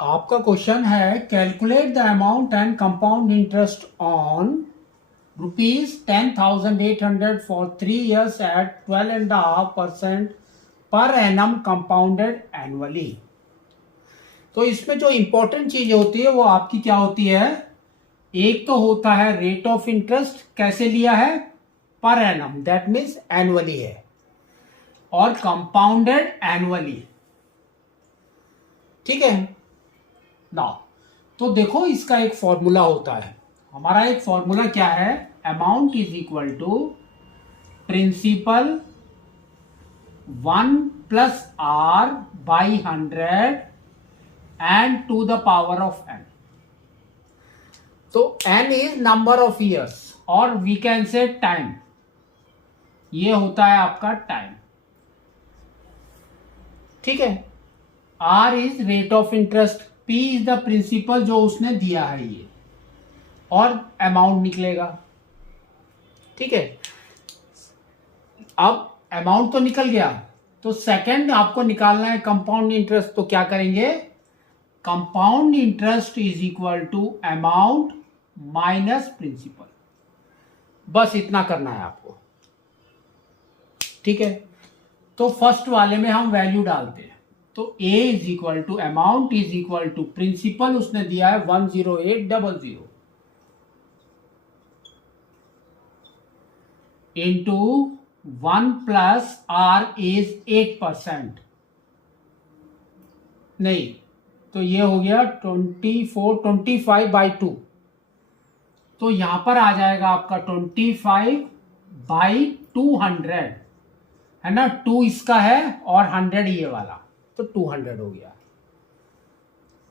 आपका क्वेश्चन है calculate the amount and compound interest on ₹10,800 for 3 years at 12.5% per annum compounded annually. तो इसमें जो इंपॉर्टेंट चीज होती है वो आपकी क्या होती है, एक तो होता है रेट ऑफ इंटरेस्ट, कैसे लिया है, per annum, that means annually है, और कंपाउंडेड एनुअली। ठीक है ना। तो देखो इसका एक फॉर्मूला होता है, हमारा एक फॉर्मूला क्या है, amount is equal to principal 1 plus R by 100 and to the power of n। तो n is number of years और वी कैन से टाइम, ये होता है आपका टाइम। ठीक है, r is rate of interest, p is the principal जो उसने दिया है ये, और अमाउंट निकलेगा। ठीक है, अब अमाउंट तो निकल गया, तो सेकंड आपको निकालना है कंपाउंड इंटरेस्ट। तो क्या करेंगे, compound interest is equal to amount minus principal, बस इतना करना है आपको। ठीक है, तो फर्स्ट वाले में हम वैल्यू डालते हैं, तो a is equal to amount is equal to principal उसने दिया है 10800 इंटू 1 प्लस r इज 8%, नहीं तो ये हो गया 25/2, तो यहां पर आ जाएगा आपका 25/200 है ना, 2 इसका है और 100 ये वाला, तो 200 हो गया।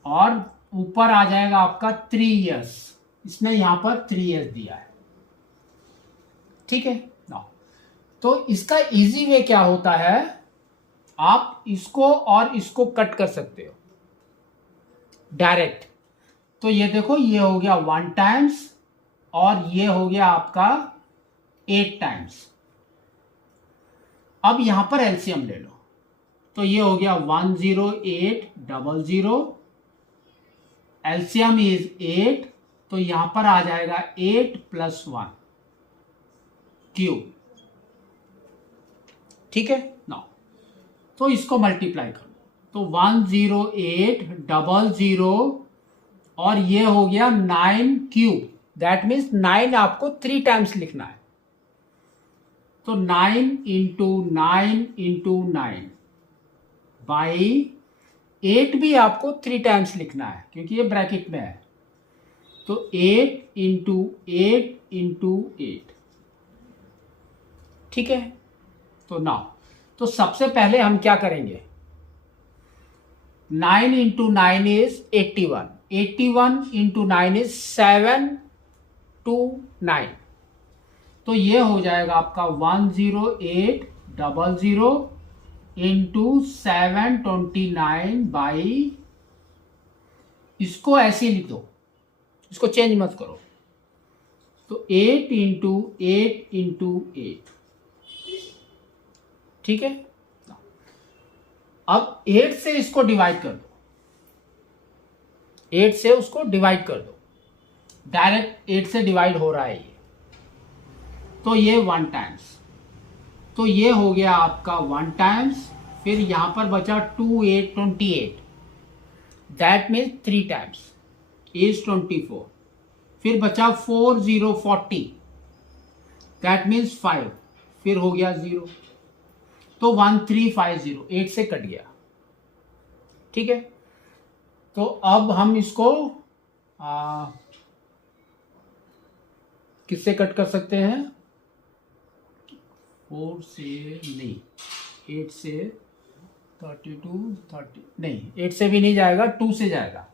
और ऊपर आ जाएगा आपका 3 years, इसने यहां पर 3 years दिया है। ठीक है ना, तो इसका इजी वे क्या होता है, आप इसको और इसको कट कर सकते हो डायरेक्ट। तो ये देखो, ये हो गया 1 टाइम्स और ये हो गया आपका 8 टाइम्स। अब यहां पर एलसीएम ले लो, तो ये हो गया 10800, एलसीएम इज 8, तो यहां पर आ जाएगा 8 + 1 क्यूब। ठीक है ना, तो इसको मल्टीप्लाई कर लो, तो 10800 और ये हो गया 9 क्यूब, दैट मीन्स 9 आपको 3 टाइम्स लिखना है, तो 9 इंटू 9 इंटू 9 बाई 8 भी आपको 3 टाइम्स लिखना है क्योंकि ये ब्रैकेट में है, तो 8 इंटू 8 इंटू 8। ठीक है, तो नाउ तो सबसे पहले हम क्या करेंगे, 9 इंटू 9 इज 81, 81 इंटू 9 इज 729, तो ये हो जाएगा आपका 10800 इंटू 729 बाई, इसको ऐसे लिख दो, इसको चेंज मत करो, तो 8 इंटू 8 इंटू 8। ठीक है, अब 8 से इसको डिवाइड कर दो, 8 से उसको डिवाइड कर दो, डायरेक्ट 8 से डिवाइड हो रहा है ये, तो ये 1 टाइम्स, तो ये हो गया आपका 1 टाइम्स, फिर यहां पर बचा 2 8 28, दैट मीन्स 3 टाइम्स इज 24, फिर बचा 4 0 40, दैट मीन्स 5, फिर हो गया 0, तो 1350, 8 से कट गया। ठीक है, तो अब हम इसको किससे कट कर सकते हैं, 4 से नहीं, 8 से 32 30 नहीं, 8 से भी नहीं जाएगा, 2 से जाएगा।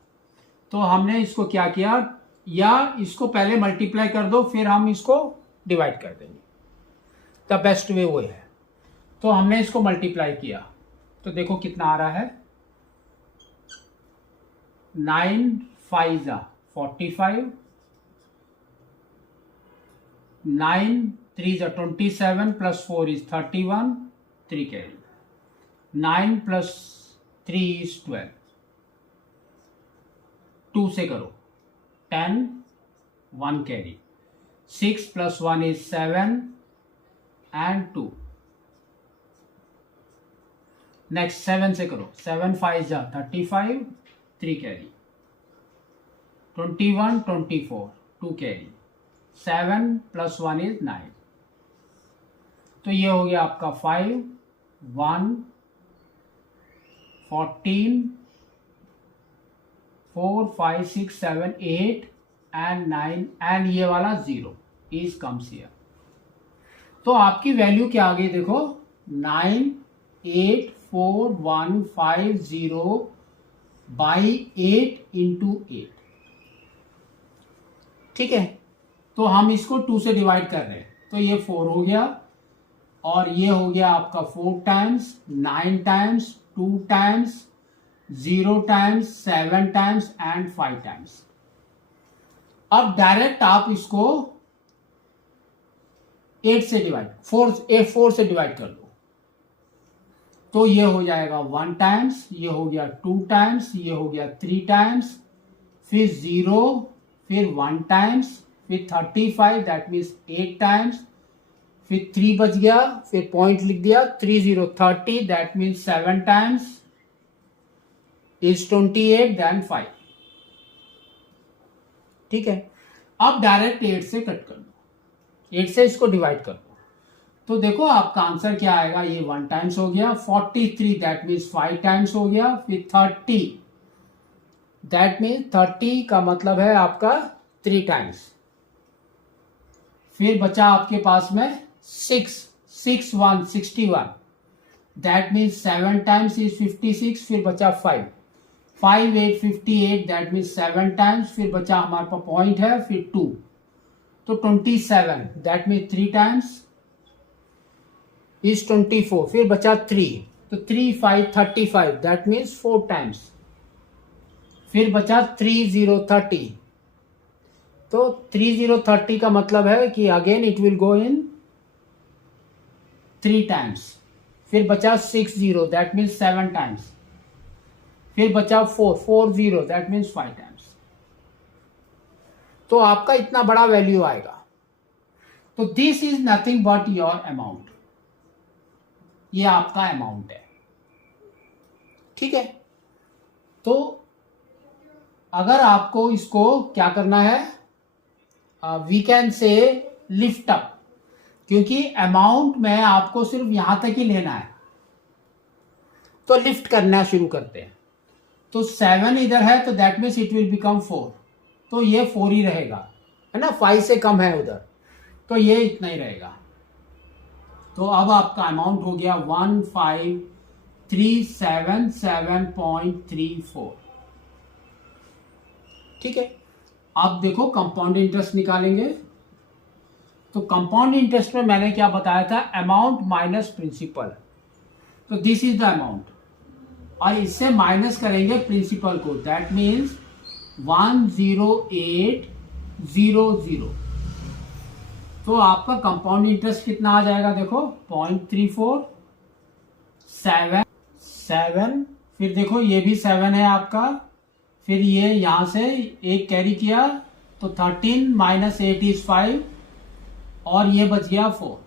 तो हमने इसको क्या किया, या इसको पहले मल्टीप्लाई कर दो फिर हम इसको डिवाइड कर देंगे, द बेस्ट वे वो है। तो हमने इसको मल्टीप्लाई किया, तो देखो कितना आ रहा है, 9 5 45, 9 3 27 + 4 is 31, 3 कैरी, 9 + 3 is 12, 2 से करो, 10, 1 कैरी, 6 + 1 is 7 and 2. नेक्स्ट 7 से करो, 7 5 जा 35, 3 कैरी, 21 24, 2 कैरी, 7 + 1 is 9. तो ये हो गया आपका 5 1 14 4 5 6 7 8 and 9 and ये वाला 0 इज कम्स हियर. तो आपकी वैल्यू क्या आ गई देखो, 9 8 4 1 5 0 by 8 into 8. ठीक है, तो हम इसको 2 से डिवाइड कर रहे हैं, तो ये 4 हो गया और ये हो गया आपका 4 times, 9 times, 2 times, 0 times, 7 times and 5 times. अब डायरेक्ट आप इसको 8 से डिवाइड 4 से डिवाइड कर दो, तो ये हो जाएगा 1 टाइम्स, ये हो गया 2 टाइम्स, ये हो गया 3 टाइम्स, फिर 0, फिर 1 टाइम्स, फिर 35 दैट मीन्स 8 टाइम्स, फिर 3 बच गया, फिर पॉइंट लिख दिया, 3 0 30 that means 7 times is 28 then 5. ठीक है, अब डायरेक्ट 8 से कट कर दो, 8 से इसको डिवाइड कर दो, तो देखो आपका आंसर क्या आएगा, ये 1 टाइम्स हो गया, 43 दैट मीन्स 5 टाइम्स हो गया, फिर 30 दैट मीन्स 30 का मतलब है आपका 3 टाइम्स, फिर बचा आपके पास में 6 1 61 दैट मीन्स 7 टाइम्स इज 56, फिर बचा 5 8 58 दैट मीन्स 7 टाइम्स, फिर बचा हमारे पास पॉइंट है, फिर 2, तो 27 दैट मीन्स 3 टाइम्स इज 24, फिर बचा 3, तो 3 5 35 दैट मीन्स 4 टाइम्स, फिर बचा 3 0 30, तो 3 0 30 का मतलब है कि again it will go in 3 times, फिर बचा 6 0 दैट मीन्स 7 टाइम्स, फिर बचा 4 0 दैट मीन्स 5 टाइम्स. तो आपका इतना बड़ा वैल्यू आएगा. तो this is nothing but your amount, ये आपका अमाउंट है. ठीक है, तो अगर आपको इसको क्या करना है, we can say lift up, क्योंकि अमाउंट में आपको सिर्फ यहां तक ही लेना है, तो लिफ्ट करना शुरू करते हैं. तो 7 इधर है, तो that means it will become 4, तो ये 4 ही रहेगा, है ना, 5 से कम है उधर, तो ये इतना ही रहेगा. तो अब आपका अमाउंट हो गया 15,377.34. ठीक है, आप देखो कंपाउंड इंटरेस्ट निकालेंगे, तो कंपाउंड इंटरेस्ट में मैंने क्या बताया था, अमाउंट माइनस प्रिंसिपल, तो दिस इज द अमाउंट, और इससे माइनस करेंगे प्रिंसिपल को, दैट मीन्स 10800. तो आपका कंपाउंड इंटरेस्ट कितना आ जाएगा देखो, 0.34 7, फिर देखो ये भी 7 है आपका, फिर ये यहां से एक कैरी किया, तो 13 - 8 is 5, और ये बच गया 4.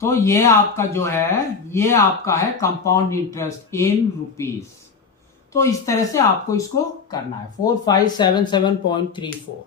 तो ये आपका जो है, ये आपका है कंपाउंड इंटरेस्ट इन रुपीस. तो इस तरह से आपको इसको करना है, 4577.34.